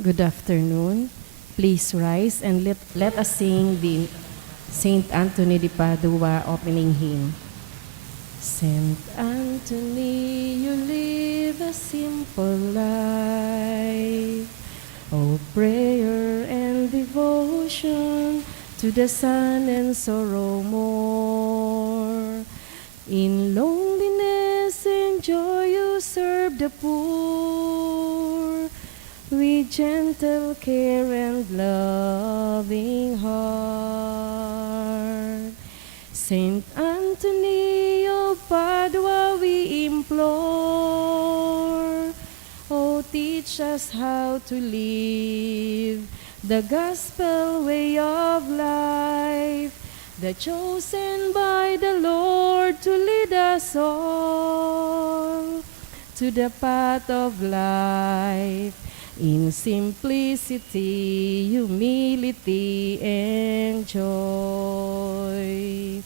Good afternoon. Please rise and let us sing the Saint Anthony de Padua opening hymn. Saint Anthony, you live a simple life of prayer and devotion to the sun and sorrow more. In loneliness and joy you serve the poor with gentle care and loving heart. Saint Anthony of Padua, we implore, oh, teach us how to live the gospel way of life, the chosen by the Lord to lead us all to the path of life, in simplicity, humility, and joy.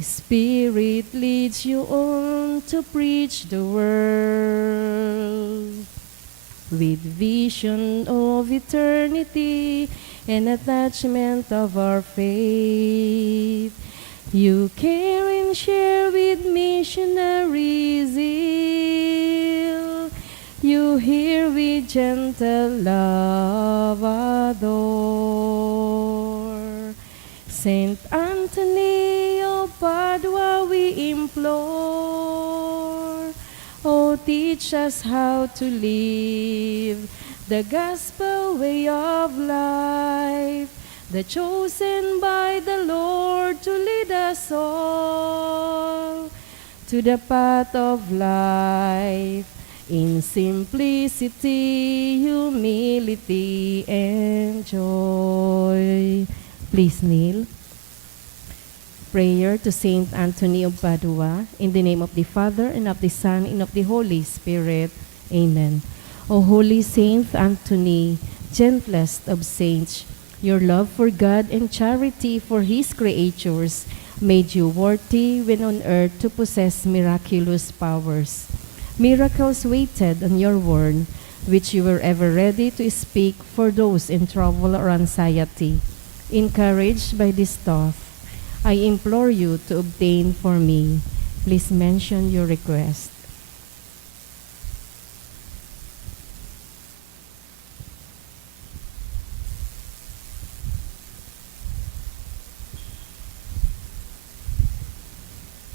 Spirit leads you on to preach the world with vision of eternity and attachment of our faith. You care and share with missionary zeal. You hear with gentle love adore. Saint Anthony of Padua, we implore, oh, teach us how to live the gospel way of life, the chosen by the Lord to lead us all to the path of life, in simplicity, humility, and joy. Please kneel. Prayer to Saint Anthony of Padua, in the name of the Father, and of the Son, and of the Holy Spirit. Amen. O Holy Saint Anthony, gentlest of saints, your love for God and charity for His creatures made you worthy when on earth to possess miraculous powers. Miracles waited on your word, which you were ever ready to speak for those in trouble or anxiety. Encouraged by this thought, I implore you to obtain for me. Please mention your request.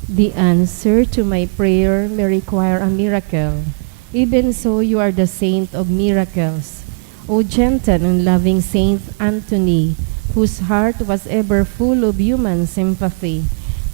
The answer to my prayer may require a miracle. Even so, you are the saint of miracles. O gentle and loving Saint Anthony, whose heart was ever full of human sympathy,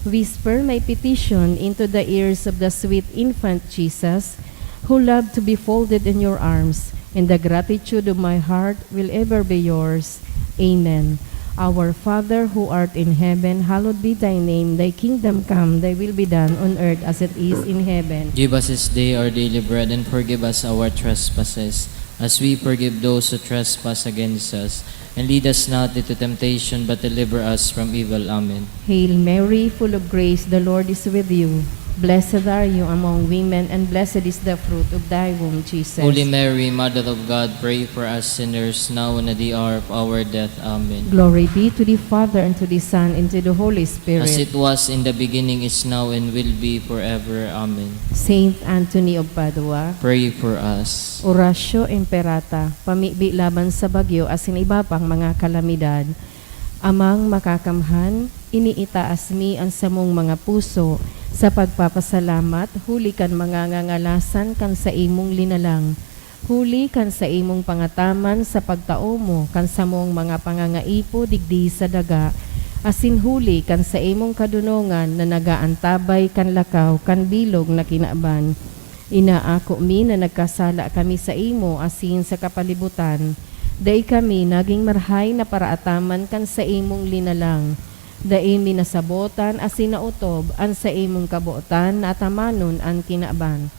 whisper my petition into the ears of the sweet infant Jesus, who loved to be folded in your arms, and the gratitude of my heart will ever be yours. Amen. Our Father, who art in heaven, hallowed be thy name. Thy kingdom come, thy will be done on earth as it is in heaven. Give us this day our daily bread, and forgive us our trespasses, as we forgive those who trespass against us. And lead us not into temptation, but deliver us from evil. Amen. Hail Mary, full of grace, the Lord is with you. Blessed are you among women, and blessed is the fruit of thy womb, Jesus. Holy Mary, Mother of God, pray for us sinners, now and at the hour of our death. Amen. Glory be to the Father, and to the Son, and to the Holy Spirit. As it was in the beginning, is now, and will be forever. Amen. Saint Anthony of Padua, Pray for us. Oratio Imperata, pamibi laban sa bagyo asin iba pang mga kalamidad. Amang makakamhan, iniitaas mi ang samong mga puso sa pagpapasalamat, huli kan mga ngangalasan kan sa imong linalang. Huli kan sa imong pangataman sa pagtao mo, kan sa mong mga pangangaipo digdi sa daga, asin huli kan sa imong kadunongan na nagaantabay kan lakaw, kan bilog na kinaaban. Inaako mi na nagkasala kami sa imo asin sa kapalibutan. Dai kami naging marhay na paraataman kan sa imong linalang. Dai mi nasabotan asin nautob an sa imong kabuotan na atamanon an kinaaban.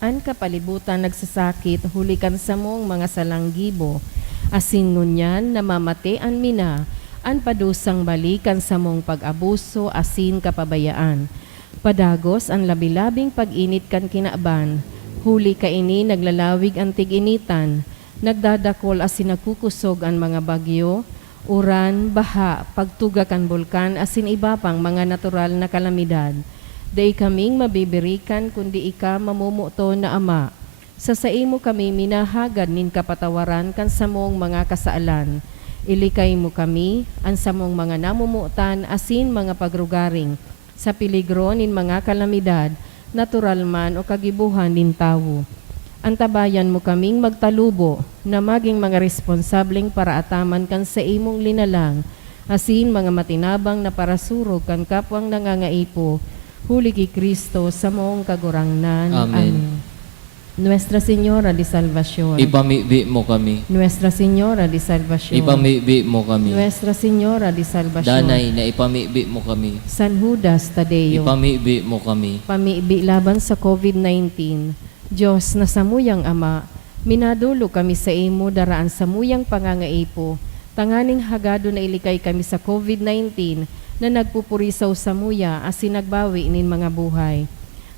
An kapalibutan nagsasakit hulikan sa mong mga salanggibo. Asin ngunyan namamati an mina, an padusang balikan sa mong pag-abuso asin kapabayaan. Padagos ang labilabing pag-init kan kinaaban. Huli ka ini naglalawig ang tig-initan. Nagdadakol asin nagkukusog ang mga bagyo, uran, baha, pagtuga kan bulkan asin iba pang mga natural na kalamidad. Day kaming mabibirikan kundi ika mamumuto na Ama. Sa saimo kami minahagad nin kapatawaran kan samong mga kasaalan. Ilikay mo kami, ang samong mga namumutan asin mga pagrugaring, sa peligro nin mga kalamidad, natural man o kagibuhan nin tawo. Antabayan mo kaming magtalubo na maging mga responsableng para ataman kan sa imong linalang, asin mga matinabang na parasurog kan kapwang nangangaipo, huli ki Kristo sa moong kagurangnan. Amen. Nuestra Señora de Salvación. Ipamibi mo kami. Nuestra Señora de Salvación. Ipamibi mo kami. Nuestra Señora de Salvación. Danay na ipamibi mo kami. San Judas Tadeo. Ipamibi mo kami. Pamibi laban sa COVID-19. Diyos na samuyang Ama, minadulo kami sa imo daraan samuyang pangangaipo, tanganing hagado na ilikay kami sa COVID-19 na nagpupurisaw sa muya asin nagbawi nin mga buhay.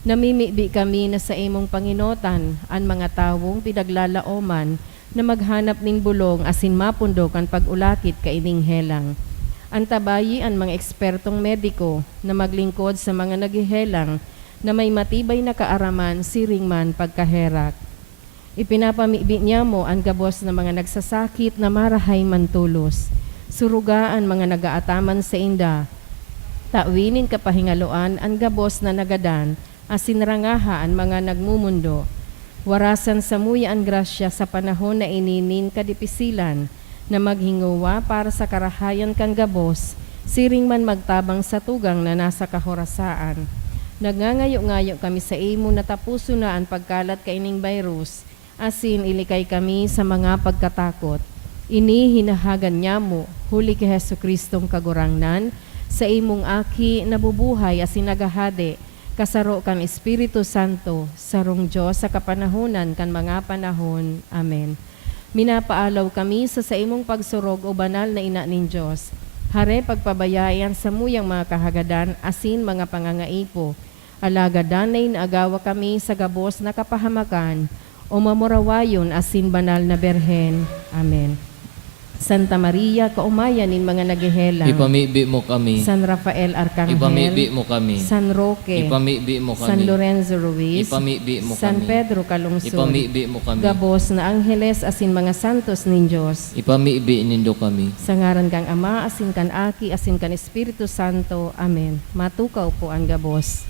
Namimibi kami na sa imong panginotan ang mga tawong pinaglalaoman na maghanap nin bulong asin mapundok ang pag-ulakit kaining helang. Antabayi ang mga ekspertong mediko na maglingkod sa mga naghihelang na may matibay na kaaraman siring man pagkaherak. Ipinapamibi niya mo ang gabos na mga nagsasakit na marahay mantulos. Surugaan mga nagaataman sa inda. Tawinin kapahingaloan ang gabos na nagadan, asin rangaha ang mga nagmumundo. Warasan sa muya ang grasya sa panahon na ininin kadipisilan, na maghinguwa para sa karahayan kan gabos, siring man magtabang sa tugang na nasa kahorasaan. Nagngangayo-ngayo kami sa imo na tapuso na ang pagkalat kaining virus, asin ilikay kami sa mga pagkatakot. Ini hinahagan niya mo, huli kay Hesu Kristong kagurangnan, sa imong aki nabubuhay asin nagahade, kasaro kan Espiritu Santo, sarong Diyos sa kapanahunan kan mga panahon. Amen. Minapaalaw kami sa imong pagsurog o banal na ina nin Diyos. Hare pagpabayayan sa muyang mga kahagadan asin mga pangangaipo. Alagadanay na agawa kami sa gabos na kapahamakan o mamurawayon asin banal na berhen. Amen. Santa Maria, kaumayan nin mga naghihelang. Ipamibi mo kami. San Rafael Arcangel. Ipamibi mo kami. San Roque. Ipamibi mo kami. San Lorenzo Ruiz. Ipamibi mo San kami. Pedro Calungsod. Ipamibi mo kami. Gabos na angheles asin mga santos nin Diyos. Ipamibi nindo kami. Sa ngaran kang Ama, asin kan Aki, asin kan Espiritu Santo. Amen. Matukaw po ang gabos.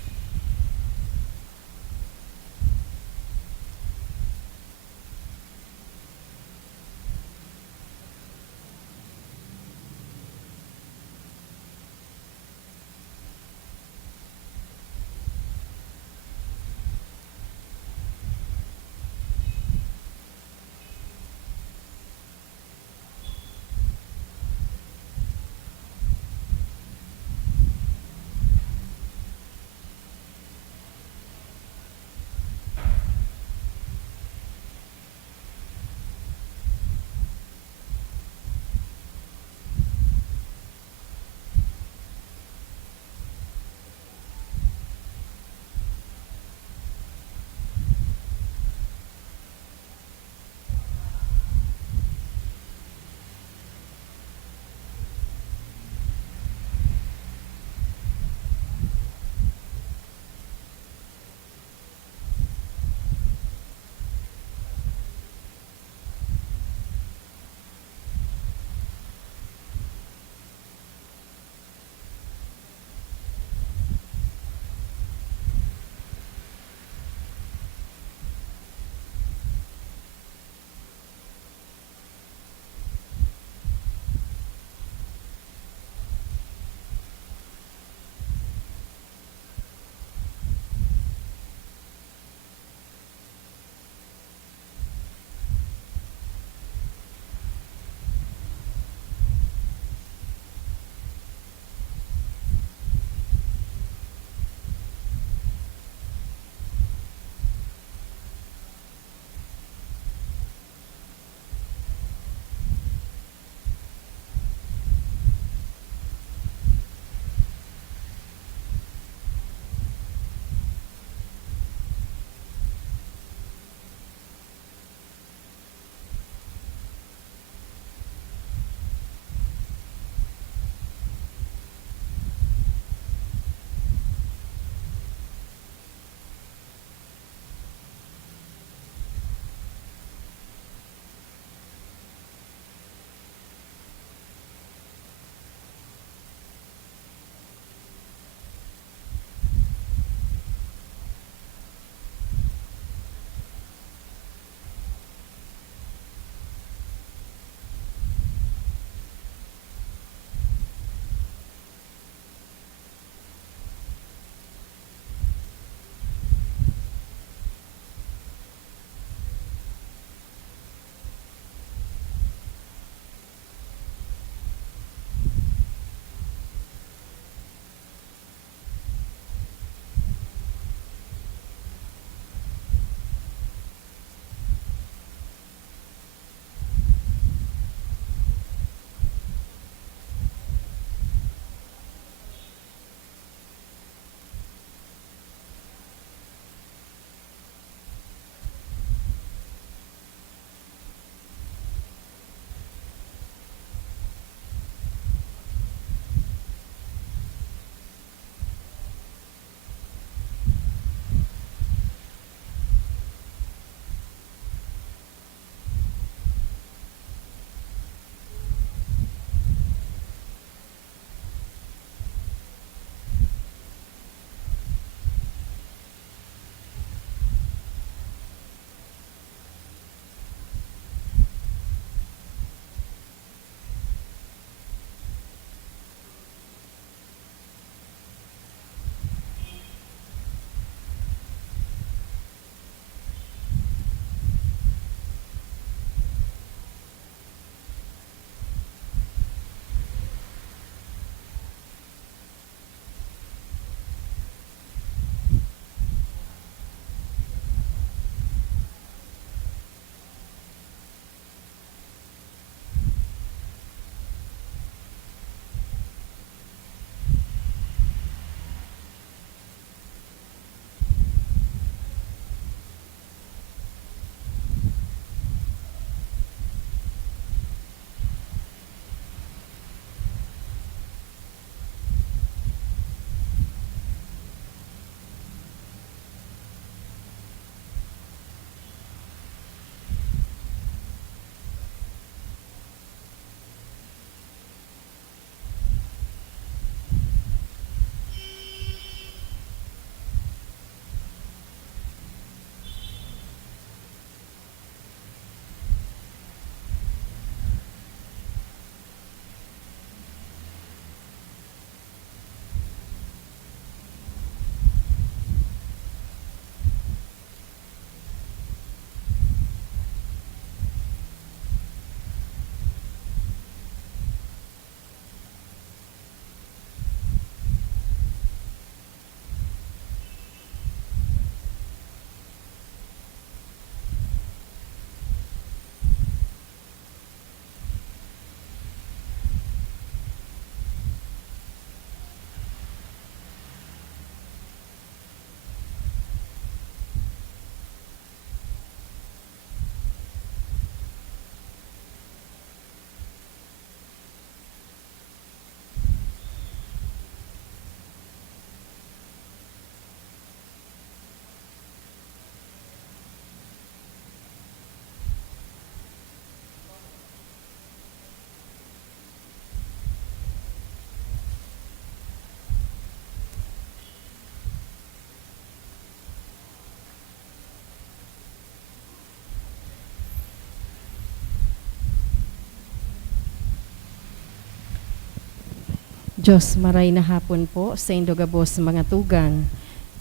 Diyos maray na hapon po sa Indogabos mga tugang.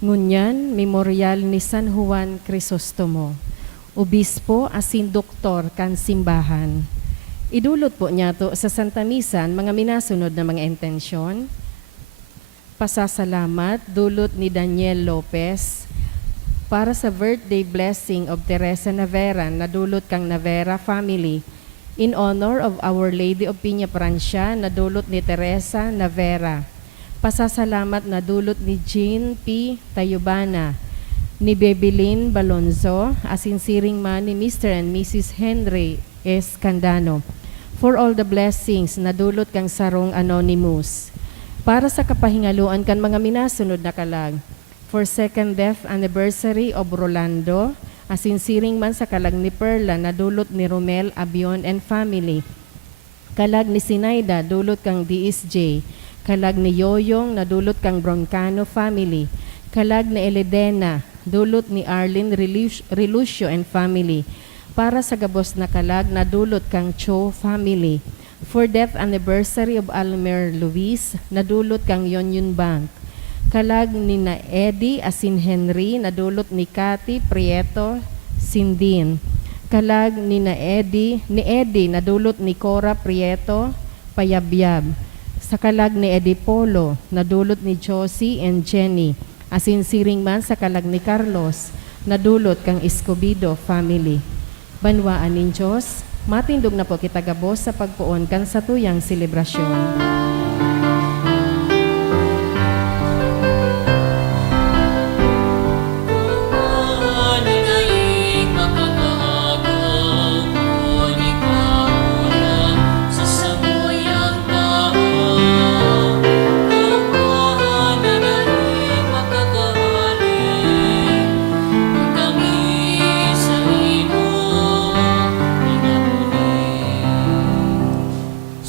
Ngunyan, memorial ni San Juan Crisostomo, obispo asin doktor kan simbahan. Idulot po niya to sa Santa Misa ang mga minasunod na mga intensyon. Pasasalamat dulot ni Daniel Lopez para sa birthday blessing of Teresa Navera na dulot kang Navera family in honor of Our Lady of Piña Francia na dulot ni Teresa Navera. Pasasalamat na dulot ni Jean P. Tayubana, ni Bebelin Balonzo, asinsiring man ni Mr. and Mrs. Henry S. Candano, for all the blessings na dulot kang Sarong Anonymous. Para sa kapahingaluan kan mga minasunod na kalag, for second death anniversary of Rolando, asinsiring man sa kalag ni Perla na dulot ni Romel Abion and family. Kalag ni Sinaida, dulot kang DSJ. Kalag ni Yoyong, na dulot kang Broncano family. Kalag ni Eledena, dulot ni Arlene Relucio and family. Para sa gabos na kalag, na dulot kang Cho family. For death anniversary of Almer Luis, na dulot kang Union Bank. Kalag ni na Eddie asin Henry, na dulot ni Cathy Prieto Sindin. Kalag ni Eddie, na dulot ni Cora Prieto Payabyab. Sa kalag ni Eddie Polo, na dulot ni Josie and Jenny. Asinsiring man sa kalag ni Carlos, na dulot kang Escobedo family. Banwaan nin Diyos, matindog na po kita gabos sa pagpuon kan sa tuyang selebrasyon.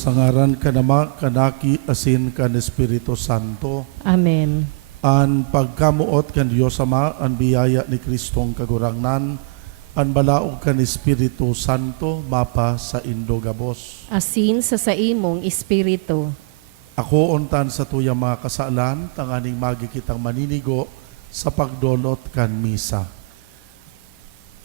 Sangaran ka nama, kanaki, asin kan Espiritu Santo. Amen. An pagkamuot kan Diyos Ama, an biyaya ni Kristong kagurangnan, an balaog kan Espiritu Santo, mapa sa Indogabos. Asin sa imong espiritu. Ako ontan sa tuyang mga kasalan, tanganing magikitang maninigo sa pagdolot kan misa.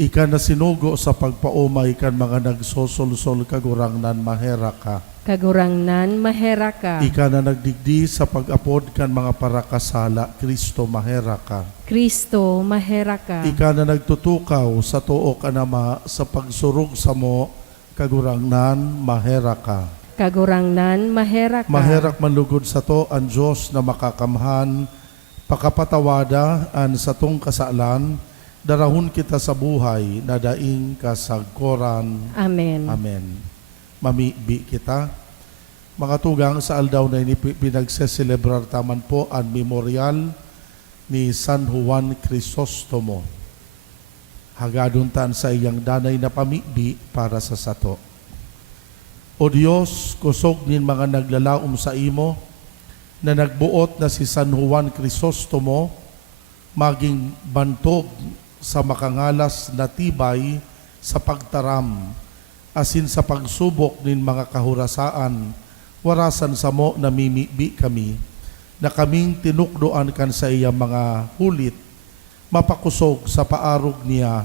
Ika na sinugo sa pagpaumay kan mga nagsosolsol kagurangnan mahera ka. Kagurangnan mahera ka. Ika na nagdigdi sa pag-apod kan mga parakasala, Kristo mahera ka. Kristo mahera ka. Ika na nagtutukaw sa tuo ka nama sa pagsurog sa mo, kagurangnan mahera ka. Kagurangnan mahera ka. Maherak manlugod sa to ang Diyos na makakamhan, pakapatawada an sa tong kasalan, darahon kita sa buhay na daing kasagkoran. Amen. Amen. Mamibi kita. Mga tugang sa aldaw na ini pinagseselebrar taman po ang memorial ni San Juan Crisostomo. Hagadon tan sa iyang danay na pamibi para sa sato. O Diyos, kusog nin mga naglalaom sa imo na nagbuot na si San Juan Crisostomo maging bantog sa makangalas na tibay sa pagtaram asin sa pagsubok nin mga kahurasaan, warasan sa mo na mimibi kami, na kaming tinukdoan kan sa iyang mga hulit, mapakusog sa paarog niya,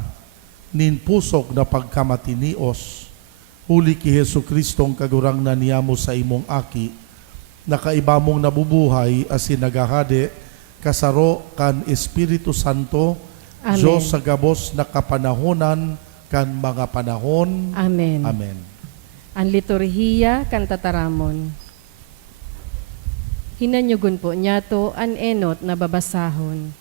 nin pusok na pagkamatinios, huli ki Hesu Kristong kagurangnan niya mo sa imong aki, na kaiba mong nabubuhay asin nagahade, kasaro kan Espiritu Santo, Amen. Diyos sa gabos na kapanahonan, kan mga panahon. Amen. Amen. Ang liturhiya kan tataramon. Hinanyugon po niya to an enot na babasahon.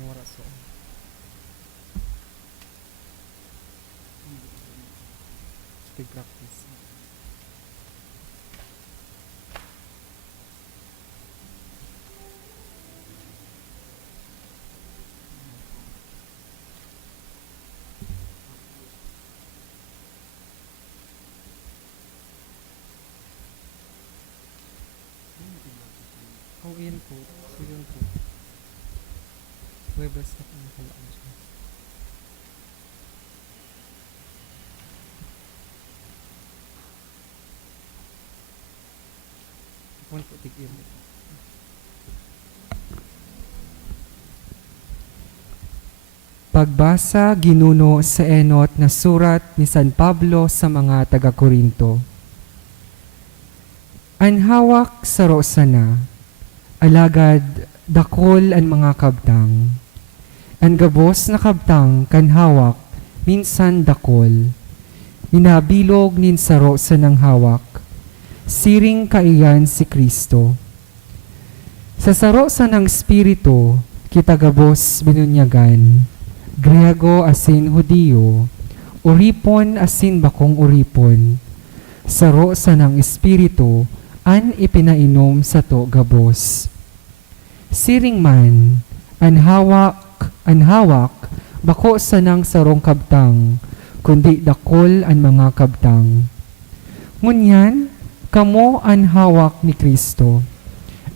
Nawara so. Big practice. po. Sige po. Reverse na po ang kalaan siya. One po, tigil. Pagbasa ginuno sa enot na surat ni San Pablo sa mga taga-Korinto. Anhawak sa rosana, alagad dakol ang mga kabtang. Ang gabos na kabtang kanhawak, minsan dakol. Minabilog nin saro sa ng hawak, siring kaiyan si Kristo. Sa saro sa ng Espiritu, kita gabos binunyagan, Griego asin Hudiyo, uripon asin bakong uripon. Saro sa ng Espiritu, an ipinainom sa to gabos. Siring man, anhawak, bako sa ng sarong kabtang, kundi dakol an mga kabtang. Ngunyan, kamo anhawak ni Kristo,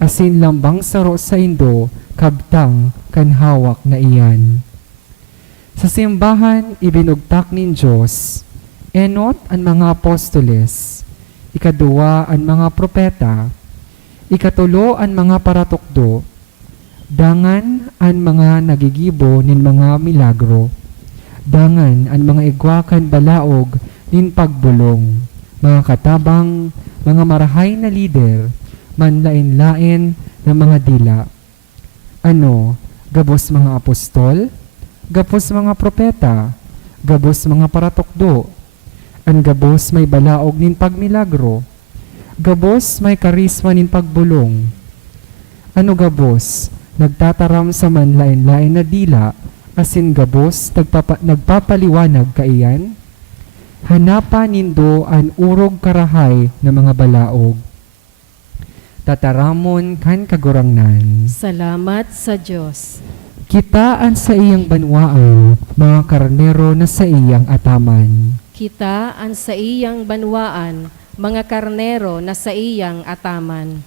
asin lambang saro sa indo, kabtang kanhawak na iyan. Sa simbahan, ibinugtak nin Diyos, enot ang mga apostoles, ikaduwa ang mga propeta, ikatulo ang mga paratukdo, dangan ang mga nagigibo nin mga milagro, dangan ang mga igwakan balaog nin pagbulong, mga katabang, mga marahay na lider, manlain-lain na mga dila. Ano, gabos mga apostol, gabos mga propeta, gabos mga paratukdo, ang gabos may balaog nin pagmilagro, gabos may karisma nin pagbulong. Ano gabos, nagtataram sa manlain-lain na dila, asin gabos nagpapaliwanag kaiyan? Hanapan nindo ang urog karahay na mga balaog. Tataramon kan kagurangnan. Salamat sa Diyos. Kitaan sa iyang banwaan, mga karnero na sa iyang ataman. Kita ang sa iyang banwaan, mga karnero na sa iyang ataman.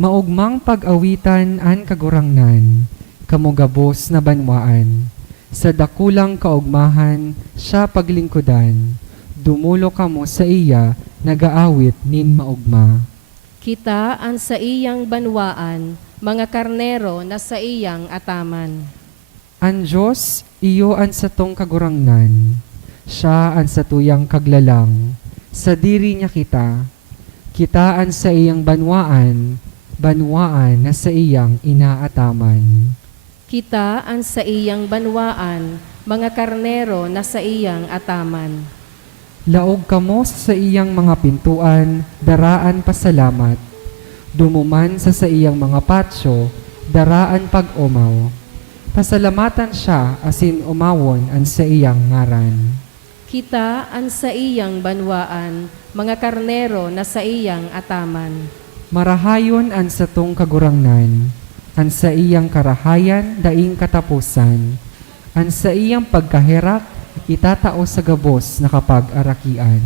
Maugmang pag-awitan an kagurangnan, kamugabos na banwaan. Sa dakulang kaugmahan, siya paglingkudan. Dumulo kamo sa iya, nagaawit nin maugma. Kita ang sa iyang banwaan, mga karnero na sa iyang ataman. Ang Diyos, iyo ang satong kagurangnan. Siya ang satuyang kaglalang. Sa diri niya kita. Kitaan sa iyang banwaan, banwaan na sa iyang inaataman. Kita ang sa iyang banwaan, mga karnero na sa iyang ataman. Laog kamo sa iyang mga pintuan, daraan pasalamat. Dumuman sa iyang mga patio, daraan pag-umaw. Pasalamatan siya asin umawon ang sa iyang ngaran. Kita ang sa iyang banwaan, mga karnero na sa iyang ataman. Marahayon ang satong kagurangnan, ang sa iyang karahayan daing katapusan, ang sa iyang pagkaherak itatao sa gabos na kapag-arakian.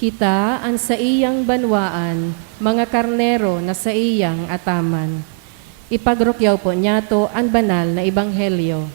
Kita ang sa iyang banwaan, mga karnero na sa iyang ataman. Ipagrukyaw po niya to ang banal na ebanghelyo.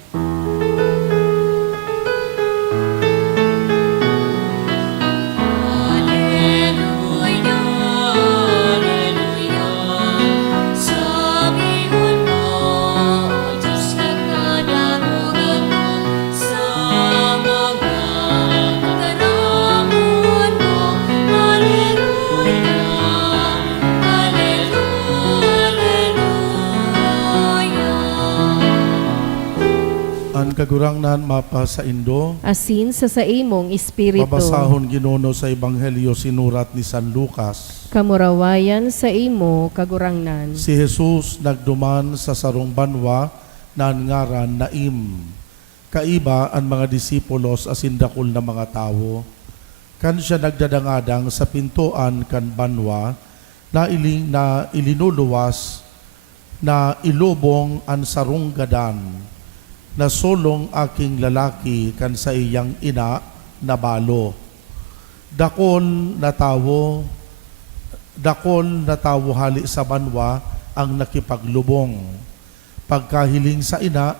Ang kagurangnan mapa sa Indo, Asin sa imong espiritu. babasahon ginuno sa Ebanghelyo sinurat ni San Lucas. Kamurawayan sa imo kagurangnan. Si Jesus nagduman sa sarong banwa na ngaran Naim. Kaiba ang mga disipulos asin dakol na mga tawo. Kan siya nagdadangadang sa pintuan kan banwa na ilinuluwas na ilubong ang sarong gadan na sulong aking lalaki kan sa iyang ina na balo. Dakol na tawo hali sa banwa ang nakipaglubong. Pagkahiling sa ina,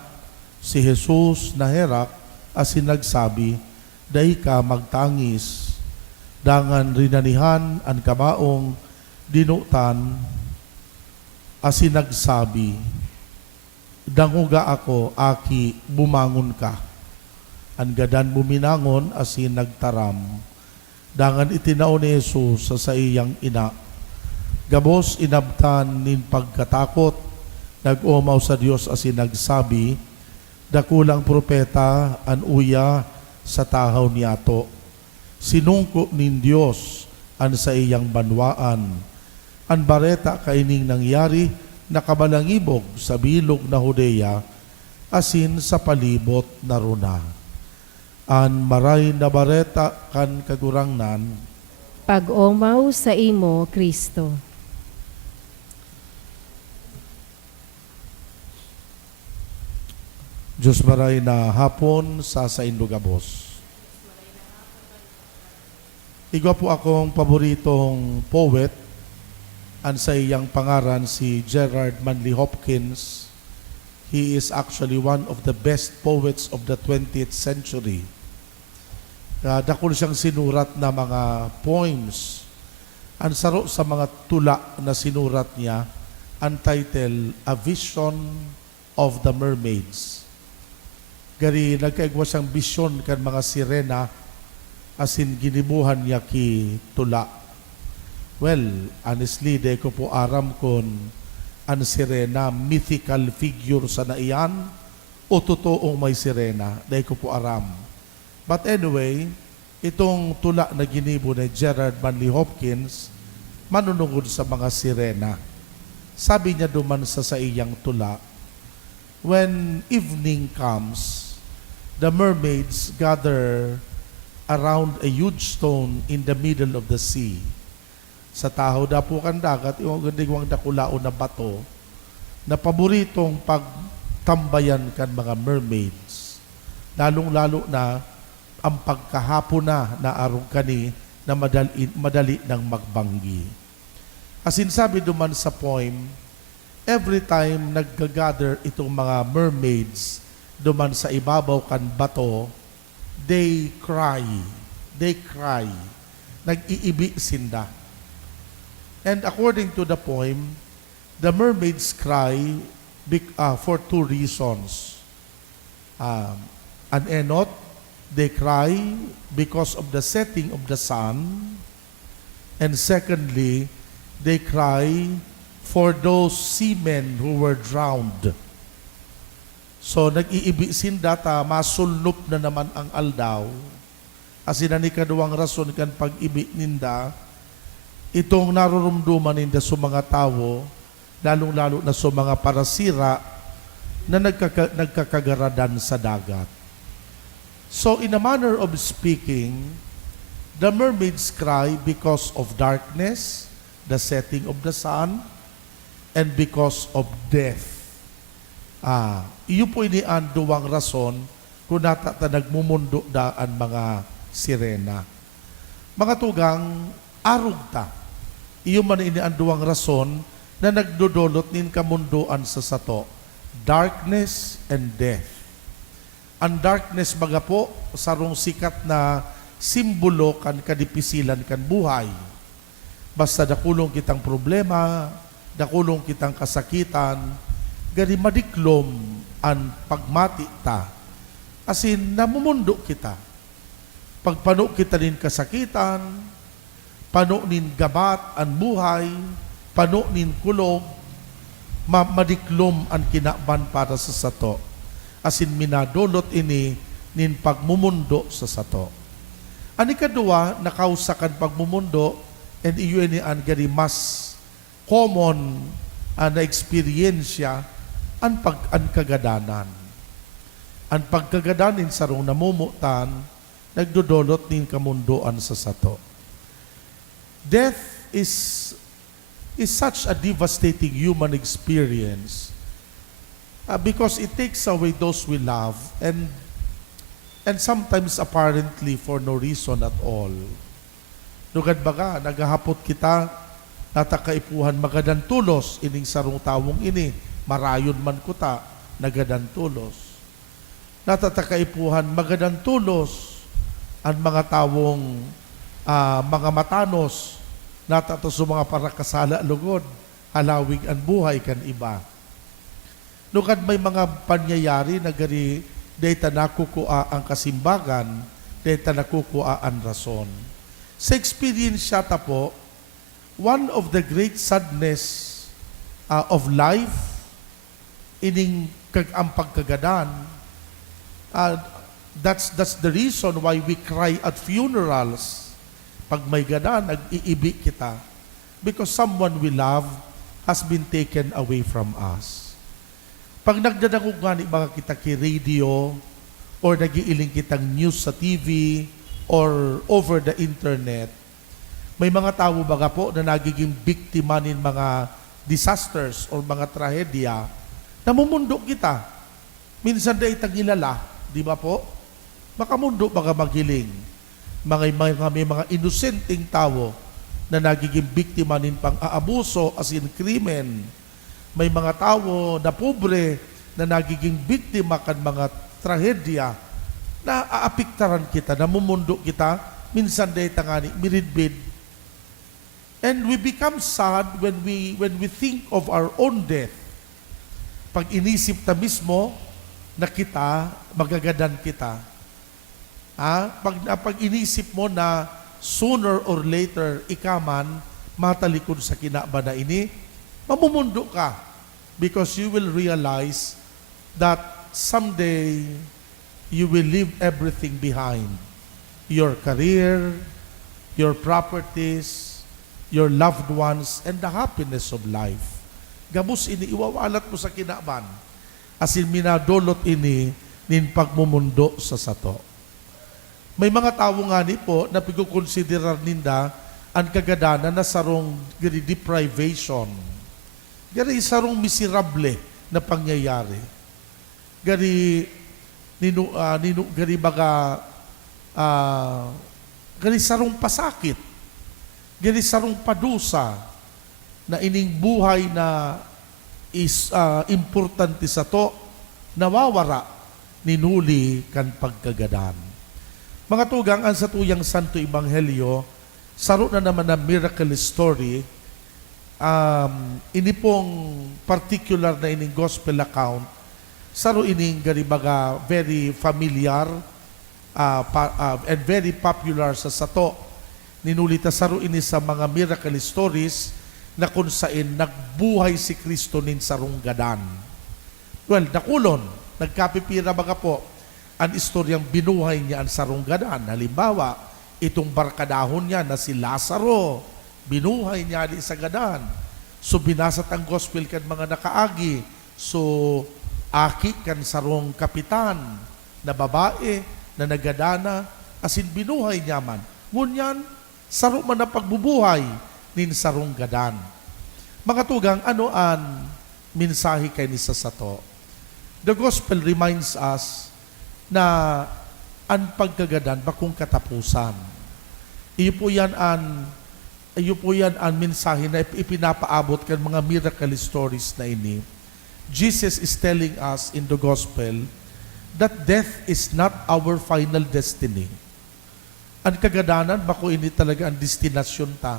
si Jesus naherak asin nagsabi, "Dahi ka magtangis." Dangan rinanihan ang kabaong dinutan asin nagsabi, "Danguga ako, aki, bumangon ka." Ang gadan buminangon asin nagtaram. Dangan itinao ni Jesus sa iyang ina. Gabos inabtan nin pagkatakot, nag-umaw sa Dios asin nagsabi, "Dakulang propeta an uya sa tahaw niyato. Sinungko nin Dios an sa iyang banwaan. An bareta kaining nangyari nakabalangibog sa bilog na Judea asin sa palibot na runa. An maray na bareta kan kagurangnan, Pag-omaw sa imo, Kristo. Diyos maray na hapon sa Indugabos. Igwa po akong paboritong poet, ang sa iyang pangaran si Gerard Manley Hopkins. He is actually one of the best poets of the 20th century. Dakol siyang sinurat na mga poems. Ang saro sa mga tula na sinurat niya, ang title, A Vision of the Mermaids. Gari nagkaigwa siyang bisyon kan mga sirena, asin ginibuhan niya ki tula. Well, honestly, de ko po aram kon ang sirena, mythical figure sa naiyan, o totoong may sirena, de ko po aram. But anyway, itong tula na ginibo ni Gerard Manley Hopkins, manunungod sa mga sirena. Sabi niya duman sa iyang tula, when evening comes, the mermaids gather around a huge stone in the middle of the sea. Sa tahaw da po kan dagat, yung gandigwang dakulao na bato, na paboritong pagtambayan kan mga mermaids. Lalong-lalo na ang pagkahapon na arong kani na madali ng magbanggi. Asin sabi duman sa poem, every time nag-gather itong mga mermaids duman sa ibabaw kan bato, they cry. They cry. Nag-iibi sinda. And according to the poem, the mermaids cry for two reasons. An enot, they cry because of the setting of the sun. And secondly, they cry for those seamen who were drowned. So nag-iibi sindata, masulnup na naman ang aldaw. Asin ni kaduwang rason kan pag-ibi ninda, itong narurumduman ninda sa mga tao, lalong-lalo na sa mga parasira na nagkakagaradan sa dagat. So in a manner of speaking, the mermaids cry because of darkness, the setting of the sun, and because of death. Iyo po inian duwang rason kung natata nagmumundo daan mga sirena. Mga tugang, arug ta. Iyo man inian duwang rason na nagdodolot nin kamunduan sa sato. Darkness and death. Ang darkness baga po, sarong sikat na simbolo kan kadipisilan kan buhay. Basta dakulong kitang problema, dakulong kitang kasakitan, gani madiklom ang pagmati ta. Asin namumundo kita. Pagpano kita nin kasakitan, pano nin gabat ang buhay, pano nin kulog, madiklom ang kinaban para sa sato. Asin minadolot ini nin pagmumundo sa sato. Ani kadua, nakausakan pagmumundo, and iyo ini ang gani mas common na eksperyensya ang kagadanan. Ang pagkagadanin sarong namumutan, nagdodolot nin kamundoan sa sato. Death is such a devastating human experience because it takes away those we love and sometimes apparently for no reason at all. Nugad baga, naghahapot kita natakaipuhan magadan tulos, ining sarong tawong ini, marayon man kuta, nagadan tulos. Natatakaipuhan magadan tulos, ang mga tawong mga matanos, natato sa mga parakasala lugod, halawig ang buhay kan iba. Nukad may mga panyayari na gari, dahil nakukua ang kasimbagan, dahil nakukua ang rason. Sa experience siya po, one of the great sadness of life, ining ang pagkagadan, that's the reason why we cry at funerals. Pag may gadan, nag-iibi kita. Because someone we love has been taken away from us. Pag nagdadangog nga ni mga kita ki radio or nagiiling kitang news sa TV or over the internet, may mga tao baga po na nagiging biktima nin mga disasters or mga trahedya, namumundo kita. Minsan day tangilala, di ba po? Makamundo baga maghiling. May mga inosenteng tao na nagiging biktima nin pang-aabuso as in krimen. May mga tao na pobre na nagiging biktima kan mga trahedya na aapiktaran kita, namumundo kita, minsan day tangani, miridbid. And we become sad when we think of our own death. Pag inisip ta mismo na kita, magagadan kita. Pag inisip mo na sooner or later, ikaman, matalikod sa kinaba na ini, mamumundo ka because you will realize that someday you will leave everything behind. Your career, your properties, your loved ones, and the happiness of life. Gabus ini, iwawalat mo sa kinaban. Asin minadolot ini, nin pagmumundo sa sato. May mga tao nga ni po na pagkukonsiderar ninda ang kagadanan na sarong gari deprivation. Gari sarong miserable na pangyayari. Gari gari baga gari sarong pasakit. Gari sarong padusa na ining buhay na is importante sa to, nawawara ninuli kan pagkagadan. Mga tugang, ang sa tuyang Santo Ebanghelyo, saro na naman na miracle story, ini pong particular na ining gospel account, saro ining garibaga very familiar and very popular sa sato. Ninulita saro ini sa mga miracle stories na kung saan nagbuhay si Kristo nin sarong gadan. Well, nakulon, nagkapipira baga po, ang istoryang binuhay niya ang sarong gadan. Halimbawa, itong barkadahon niya na si Lazaro, binuhay niya di sa gadan. So binasat ang gospel kan mga nakaagi. So aki kan sarong kapitan na babae na nagadana, asin binuhay niya man. Ngunyan, saro man na pagbubuhay nin sarong gadan. Mga tugang, ano ang mensahe kay ni sa sato? The gospel reminds us na ang pagkagadan bakong katapusan. Iyo po yan ang mensahe na ipinapaabot kan mga miracle stories na ini. Jesus is telling us in the gospel that death is not our final destiny. Ang kagadanan, bako ini talaga ang destinasyon ta.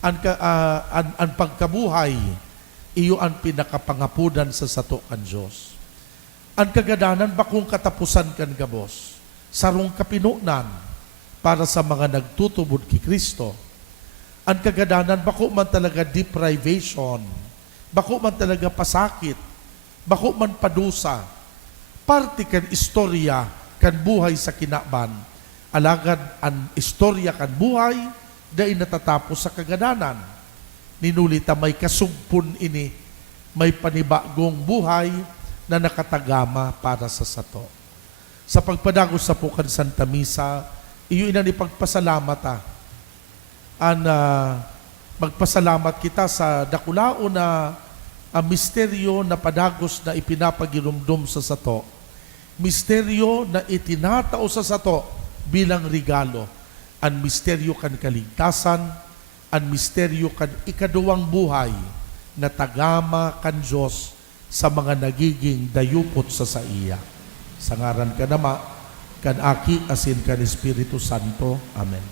Ang pagkabuhay, iyo ang pinakapangapudan sa sato kan Diyos. Ang kagadanan, bakong katapusan kan gabos, sarong kapinunan para sa mga nagtutubod ki Kristo. Ang kagadanan, bako man talaga deprivation, bako man talaga pasakit, bako man padusa, parte kan istorya kan buhay sa kinaban, alagad ang istorya kan buhay, dahil natatapos sa kagadanan. Ninulita may kasugpon ini, may panibagong buhay na nakatagama para sa sato. Sa pagpadagos sa Pukan Santa Misa, iyo ina ni pagpasalamat magpasalamat kita sa dakulao na misteryo na padagos na ipinapagirumdum sa sato. Misteryo na itinatao sa sato bilang regalo. Ang misteryo kan kaligtasan, ang misteryo kan ikaduwang buhay na tagama kan Diyos sa mga nagiging dayupot sa iya. Sa ngaran ka nama, kan Aki asin kan Espiritu Santo. Amen.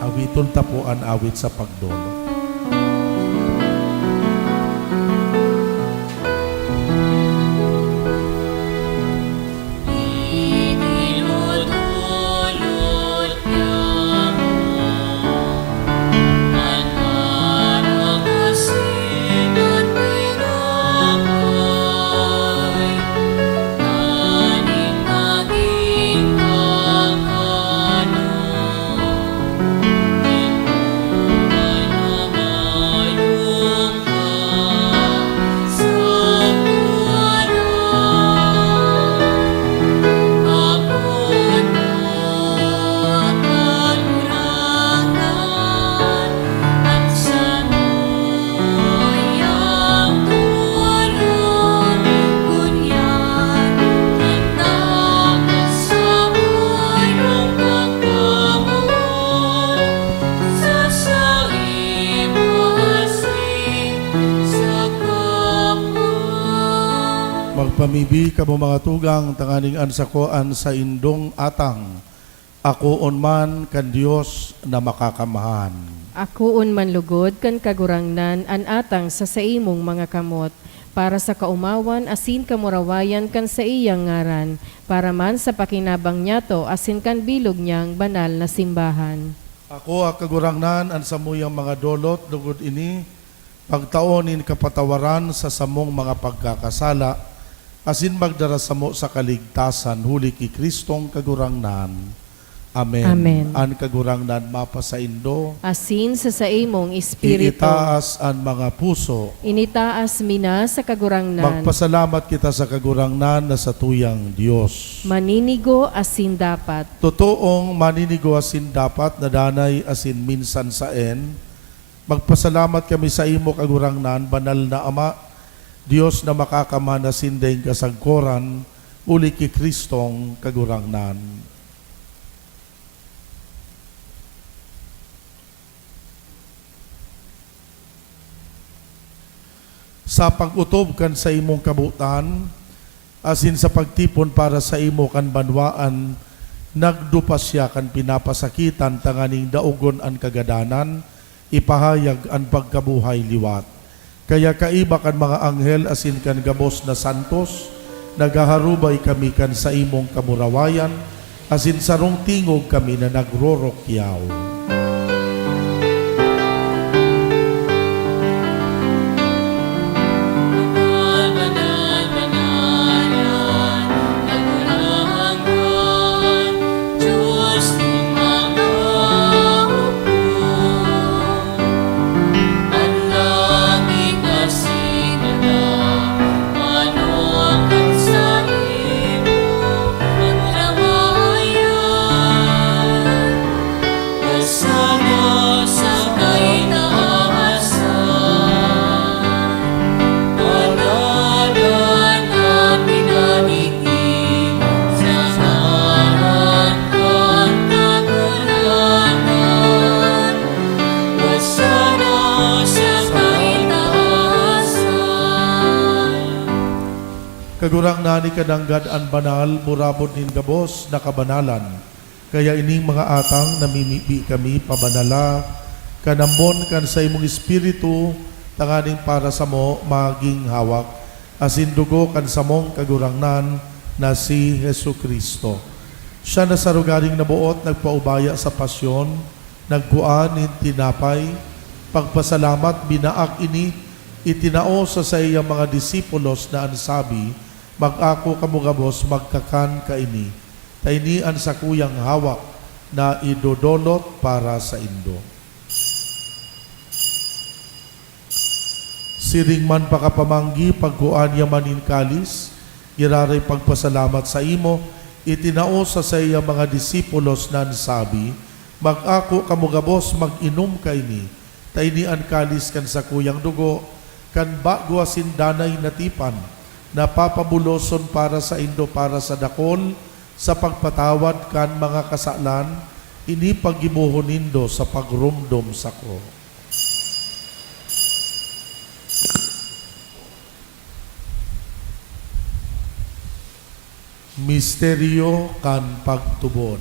Awiton tapuan awit sa pagdolo. Magpamibi kamo mga tugang tanganing ansakoan sa indong atang. Akoon man kan Dios na makakamahan. Akoon man lugod kan kagurangnan an atang sa saimong mga kamot, para sa kaumawan asin kamurawayan kan sa iyang ngaran, para man sa pakinabang niyato asin kan bilog niyang banal na simbahan. Ako ang kagurangnan an samuyang mga dolot lugod ini, pagtaonin kapatawaran sa samong mga pagkakasala, asin magdarasamo sa kaligtasan huli ki Kristong kagurangnan. Amen. Amen. An kagurangnan mapasaindo, Asin sa saimong espiritu, iitaas an mga puso. initaas mina sa kagurangnan, Magpasalamat kita sa kagurangnan na sa tuyang Diyos. maninigo asin dapat. Totoong maninigo asin dapat na danay asin minsan saen. Magpasalamat kami sa imo kagurangnan, banal na Ama, Diyos na makakamana sindeng kasagkoran, uli ki Kristong kagurangnan. Sa pag-utob kan sa imong kabutan, asin sa pagtipon para sa imo kan banwaan, nagdupas siya kan pinapasakitan tanganing daugon an kagadanan, ipahayag an pagkabuhay liwat. Kaya kaiba kan mga anghel asin kan gabos na santos, nagaharubay kami kan sa imong kamurawayan, asin sarong tingog kami na nagrorokyaw. Kagurang nani kadanggad an banal, murabot nin gabos na kabanalan. Kaya ining mga atang namimibi kami pabanala, kanambon kan sa imong espiritu, tanganing para sa mo maging hawak, asin dugo kan sa mong kagurangnan na si Hesu Kristo. Siya na sa rugaring nabuot, nagpaubaya sa pasyon, nagbuan nin tinapay, pagpasalamat binaak ini, itinao sa iyang mga disipulos na ansabi, mag-ako kamugabos magkakan kaini, tainian sa kuyang hawak na idodolot para sa indo. Siring man pakapamanggi pagkuan yamanin kalis, giraray pagpasalamat sa imo, itinao sa iyang mga disipulos na ansabi, mag-ako kamugabos mag-inom kaini, tainian kalis kan sa kuyang dugo, kan bagwa sindanay natipan, napapabuloson para sa indo para sa dakol, sa pagpatawad kan mga kasalan, ini paggibuhon nindo sa pagrumdom sako. Misteryo kan pagtubod.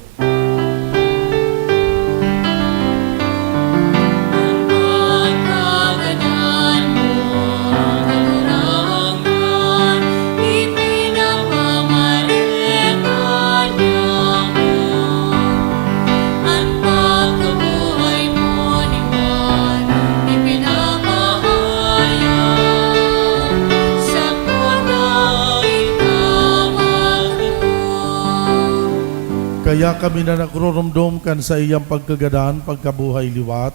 Kaya kami na nagrurumdum kan sa iyang pagkagadan, pagkabuhay liwat,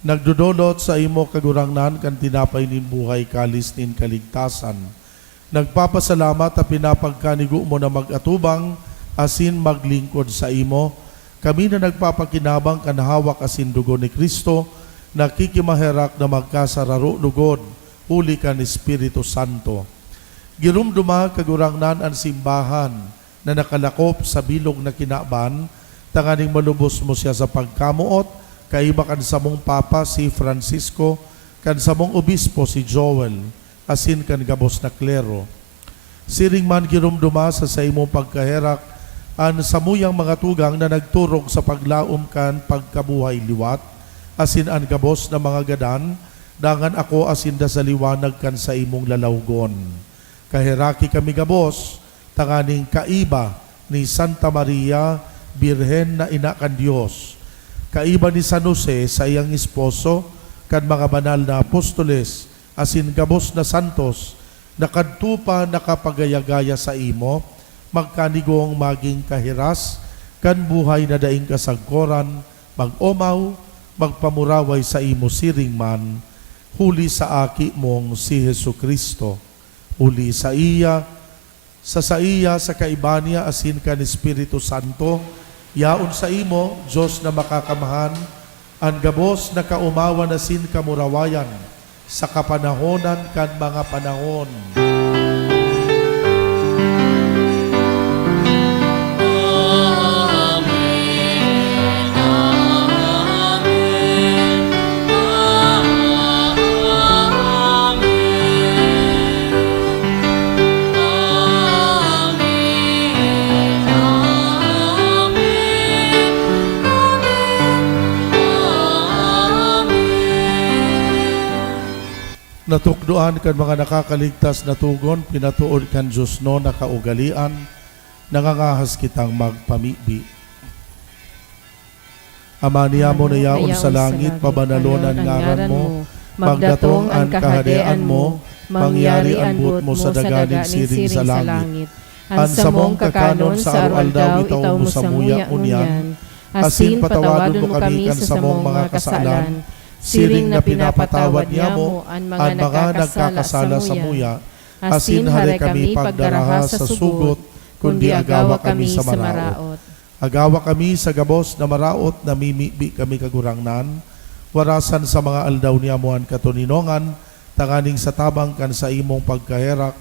nagdudulot sa imo kagurangnan kan tinapay nin buhay kalis nin kaligtasan. Nagpapasalamat at pinapagkanigo mo na magatubang asin maglingkod sa imo. Kami na nagpapakinabang kan hawak asin dugo ni Kristo, nakikimaherak na magkasararo lugod, uli kan Espiritu Santo. Girumduma kagurangnan ang simbahan, na nakalakop sa bilog na kinaban, tanganing malubos mo siya sa pagkamuot, kaiba kan sa mong Papa si Francisco, kan sa mong Obispo si Joel, asin kan gabos na klero. Siring man girumduma sa imong pagkaherak, an samuyang mga tugang na nagturog sa paglaom kan pagkabuhay liwat, asin an gabos na mga gadan, dangan ako asin da sa liwanag kan sa imong lalawgon. Kaheraki kami gabos, tanganing kaiba ni Santa Maria, Birhen na ina kan Dios, kaiba ni San Jose sa iyang esposo, kan mga banal na apostoles, asin gabos na santos, nakadtupa nakapagayagaya sa imo, magkanigong maging kahiras, kan buhay na daing kasagkoran, mag-omaw, magpamuraway sa imo siring man, huli sa aki mong si Hesu Kristo, huli sa iya, sa kaiba niya asin kan Espiritu Santo, yaon sa imo, Diyos na makakamahan, ang gabos na kaumawan asin kamurawayan, sa kapanahonan kan mga panahon. Natukdoan kan mga nakakaligtas na tugon, pinatuod kan Diyos no nakaugalian, nangangahas kitang magpamibi. Ama niya mo na yaon sa langit, pabanalonan ngaran mo, magdatong ang kahadean mo, mangyari ang buot mo sa daganing siring sa langit. Ang samong kakanon sa araw-aldaw itaw mo sa muya unyan, asin patawadon mo kami kan samong mga kasalan, siring na pinapatawad niya mo ang mga nagkakasala sa muya, asin hare kami pagdaraha sa sugot, kundi agawa kami sa maraot. Agawa kami sa gabos na maraot, na mimibi kami kagurangnan, warasan sa mga aldaw niya mo ang katuninongan, tanganing sa tabang kan sa imong pagkaherak,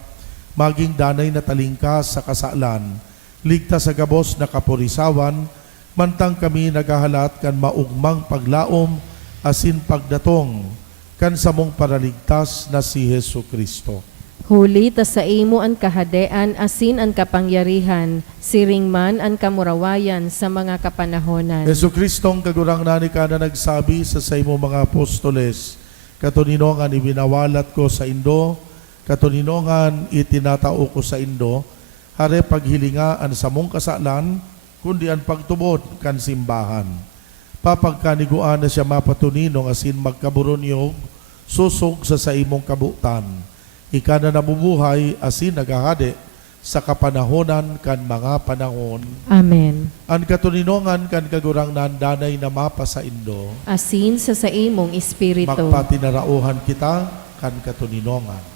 maging danay na talingkas sa kasalan, ligtas sa gabos na kapurisawan, mantang kami nagahalat kan maugmang paglaom, asin pagdatong kan sa mong paraligtas na si Hesu Kristo. Huli ta sa imo ang kahadean asin ang kapangyarihan, siring man ang kamurawayan sa mga kapanahonan. Hesu Kristong kagurangnan ka na nagsabi sa imo mga apostoles, katuninongan ibinawalat ko sa indo, katuninongan itinatao ko sa indo, hare paghilingaan sa mong kasalan, kundi ang pagtubod kan simbahan. Papagkaniguan na siya mapatuninong asin magkaburonyog, susog sa imong kabutan. Ika na nabubuhay asin nagahade sa kapanahonan kan mga panahon. Amen. Ang katuninongan kan kagurangnan danay na mapa sa indo, Asin sa imong espiritu. magpatinarauhan kita kan katuninongan.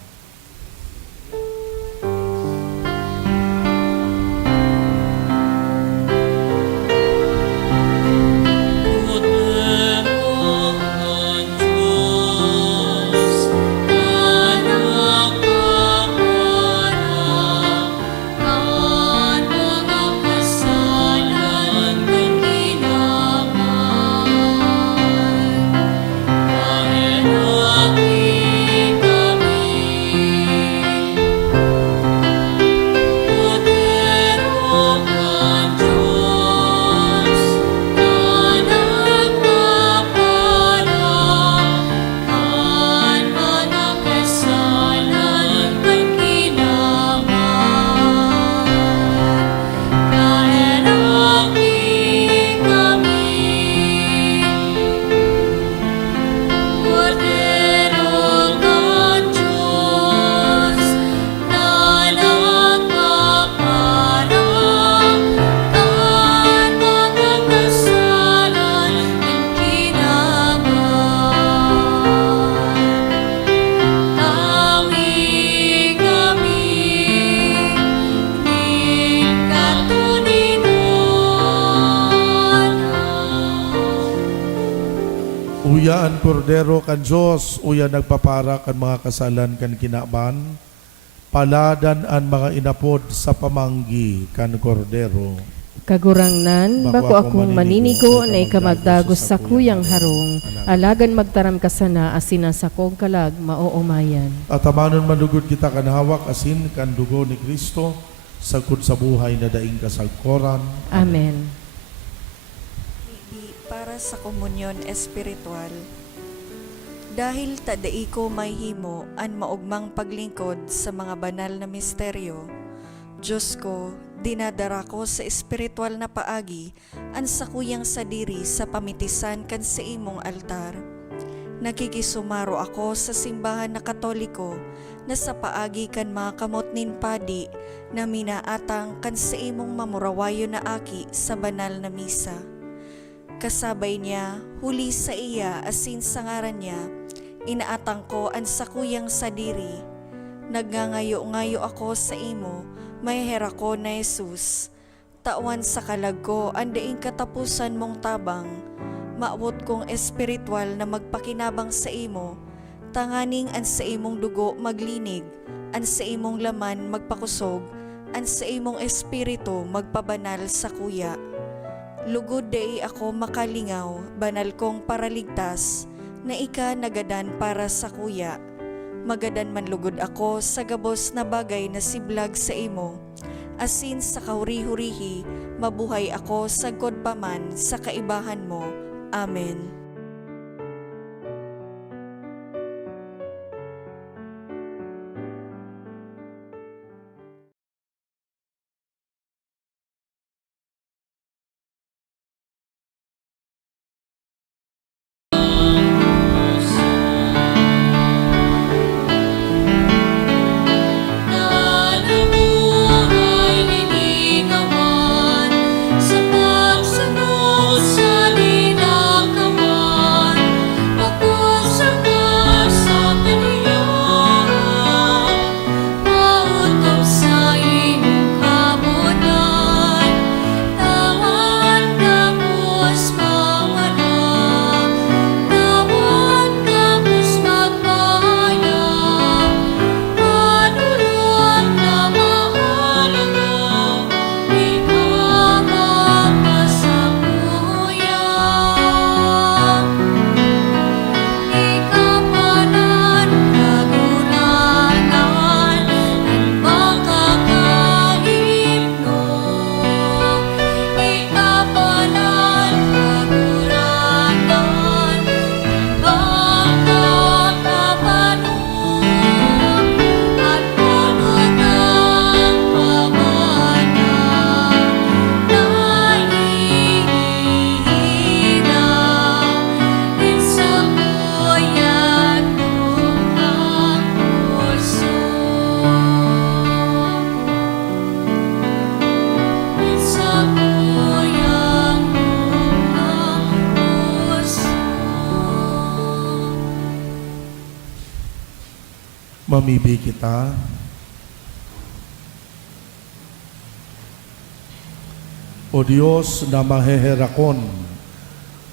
Uya ang kordero kan Diyos, uya nagpapara kan mga kasalan kan kinaban, paladan ang mga inapod sa pamanggi kan kordero. Kagurangnan, bako akong maninigo na ikamagdagos sa kuyang harong, alagan magtaram ka sana asina sa kong kalag maoomayan. At amanon manugod kita kan hawak asin kan dugo ni Kristo, sagkod sa buhay na daing kasagkoran. Amen. Para sa komunyon espiritual. Dahil tadai ko may himo an maugmang paglingkod sa mga banal na misteryo, Diyos ko, dinadara ko sa espiritual na paagi an sakuyang sadiri sa pamitisan kan sa imong altar. Nakikisumaro ako sa simbahan na Katoliko na sa paagi kan mga kamot nin padi na minaatang kan sa imong mamurawayo na aki sa banal na misa. Kasabay niya, huli sa iya asin sa ngaran niya, inaatang ko ang sakuyang sadiri. Nagngangayo-ngayo ako sa imo, may hera ko na Jesus. Tawan sa kalag ko, andaing katapusan mong tabang. Maabot kong espiritual na magpakinabang sa imo, tanganing an sa imong dugo maglinig, an sa imong laman magpakusog, an sa imong espiritu magpabanal sa kuya. Lugod day ako makalingaw, banal kong paraligtas, na ika nagadan para sa kuya. Magadan man lugod ako sa gabos na bagay na siblag sa imo. Asin sa kahuri-hurihi, mabuhay ako sagkod paman sa kaibahan mo. Amen. Mamibi kita. O Diyos na maheherakon,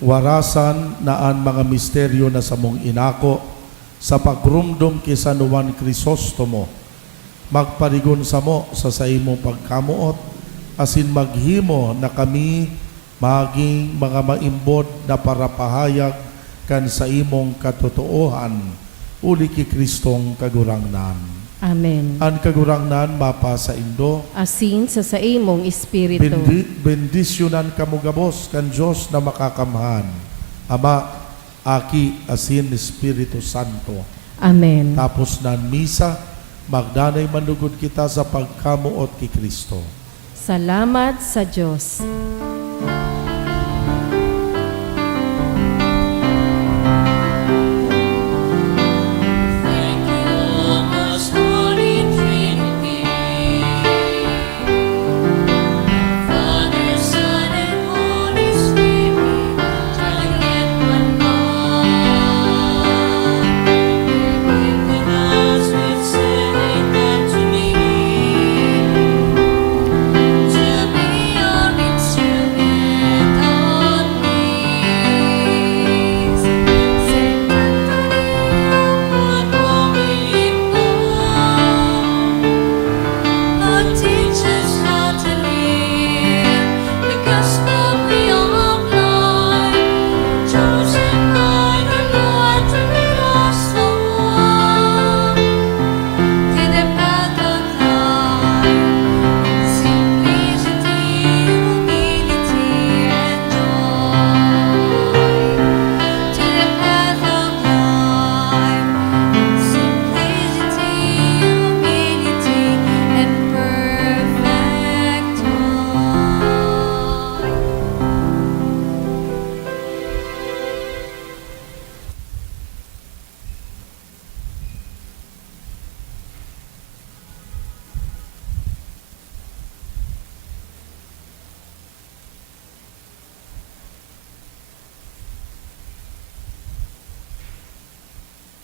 warasan na ang mga misteryo na sa mong inako sa pagrumdum kay San Juan Crisostomo, magparigon sa mo sa imong pagkamuot, asin maghimo na kami maging mga maimbod na parapahayag kan sa imong katotoohan, uli ki Kristong kagurangnan. Amen. Ang kagurangnan mapa sa Indo, Asin sa imong espiritu. bendisyonan kamo gabos kan Diyos na makakamhan, Ama, Aki, asin Espiritu Santo. Amen. Tapos nan misa, magdanay manugod kita sa pagkamuot ki Kristo. Salamat sa Diyos.